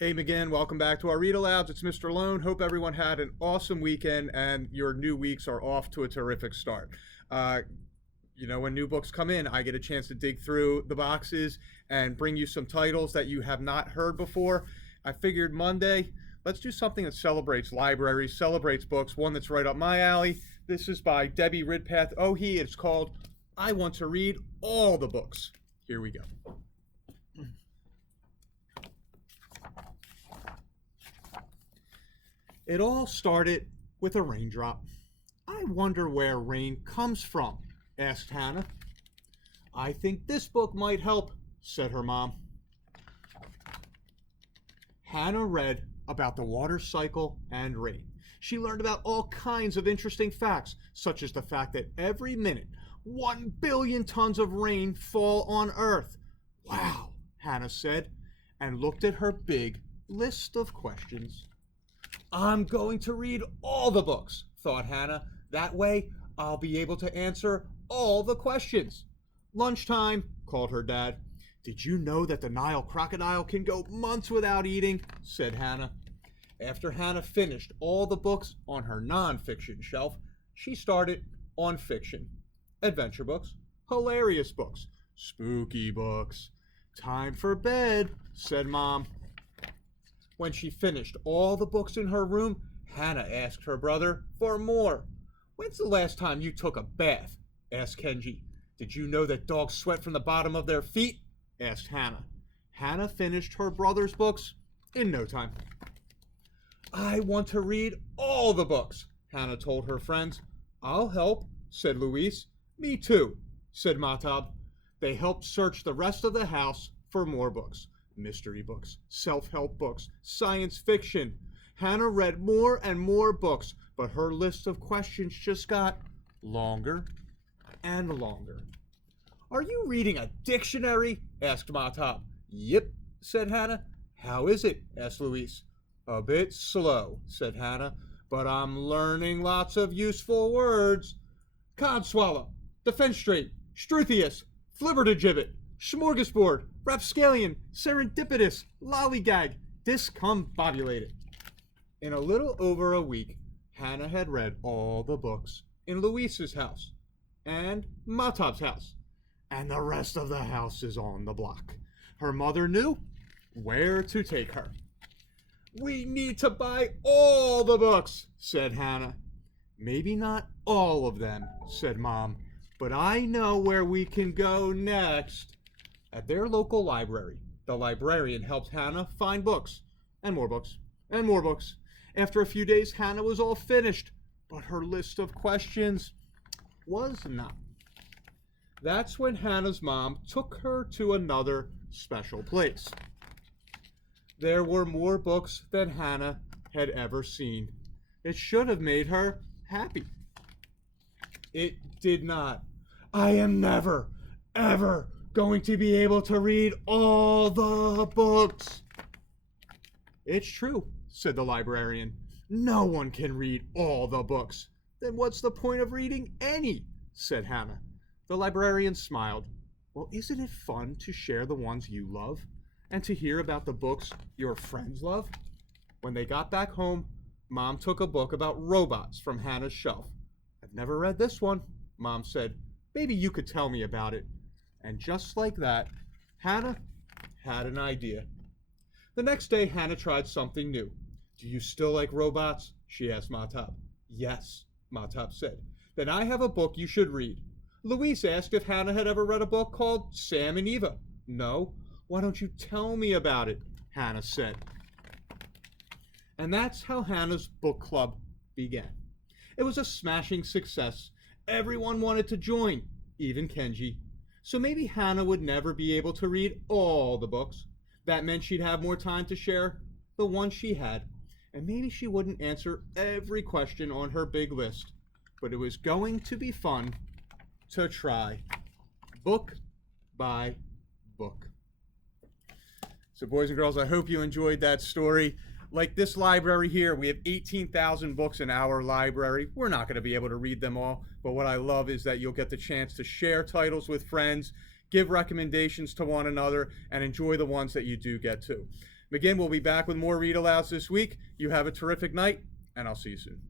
Hey McGinn, welcome back to our Read Alouds. It's Mr. Lohn. Hope everyone had an awesome weekend and your new weeks are off to a terrific start. Uh, when new books come in, I get a chance to dig through the boxes and bring you some titles that you have not heard before. I figured Monday, let's do something that celebrates libraries, celebrates books, one that's right up my alley. This is by Debbie Ridpath Ohi. It's called I Want to Read All the Books. Here we go. It all started with a raindrop. I wonder where rain comes from, asked Hannah. I think this book might help, said her mom. Hannah read about the water cycle and rain. She learned about all kinds of interesting facts, such as the fact that every minute 1 billion tons of rain fall on Earth. Wow, Hannah said, and looked at her big list of questions. I'm going to read all the books, thought Hannah. That way, I'll be able to answer all the questions. Lunchtime, called her dad. Did you know that the Nile crocodile can go months without eating? Said Hannah. After Hannah finished all the books on her nonfiction shelf, she started on fiction. Adventure books, hilarious books, spooky books. Time for bed, said Mom. When she finished all the books in her room, Hannah asked her brother for more. When's the last time you took a bath? Asked Kenji. Did you know that dogs sweat from the bottom of their feet? Asked Hannah. Hannah finished her brother's books in no time. I want to read all the books, Hannah told her friends. I'll help, said Louise. Me too, said Mahtab. They helped search the rest of the house for more books. Mystery books, self-help books, science fiction. Hannah read more and more books, but her list of questions just got longer and longer. Are you reading a dictionary? Asked Mahtab. Yep, said Hannah. How is it? Asked Louise. A bit slow, said Hannah, but I'm learning lots of useful words. Codswallow, defenstrate, struthius, flibbertigibbet, smorgasbord, rapscallion, serendipitous, lollygag, discombobulated. In a little over a week, Hannah had read all the books in Louise's house and Mahtab's house, and the rest of the house is on the block. Her mother knew where to take her. We need to buy all the books, said Hannah. Maybe not all of them, said Mom, but I know where we can go next. At their local library, the librarian helped Hannah find books, and more books, and more books. After a few days, Hannah was all finished, but her list of questions was not. That's when Hannah's mom took her to another special place. There were more books than Hannah had ever seen. It should have made her happy. It did not. I am never, ever going to be able to read all the books. It's true, said the librarian. No one can read all the books. Then what's the point of reading any? Said Hannah. The librarian smiled. Well, isn't it fun to share the ones you love and to hear about the books your friends love? When they got back home, Mom took a book about robots from Hannah's shelf. I've never read this one, Mom said. Maybe you could tell me about it. And just like that, Hannah had an idea. The next day, Hannah tried something new. Do you still like robots? She asked Mahtab. Yes, Mahtab said. Then I have a book you should read. Louise asked if Hannah had ever read a book called Sam and Eva. No. Why don't you tell me about it? Hannah said. And that's how Hannah's book club began. It was a smashing success. Everyone wanted to join, even Kenji. So maybe Hannah would never be able to read all the books. That meant she'd have more time to share the ones she had. And maybe she wouldn't answer every question on her big list. But it was going to be fun to try, book by book. So boys and girls, I hope you enjoyed that story. Like this library here, we have 18,000 books in our library. We're not going to be able to read them all, but what I love is that you'll get the chance to share titles with friends, give recommendations to one another, and enjoy the ones that you do get to. McGinn will be back with more read alouds this week. You have a terrific night, and I'll see you soon.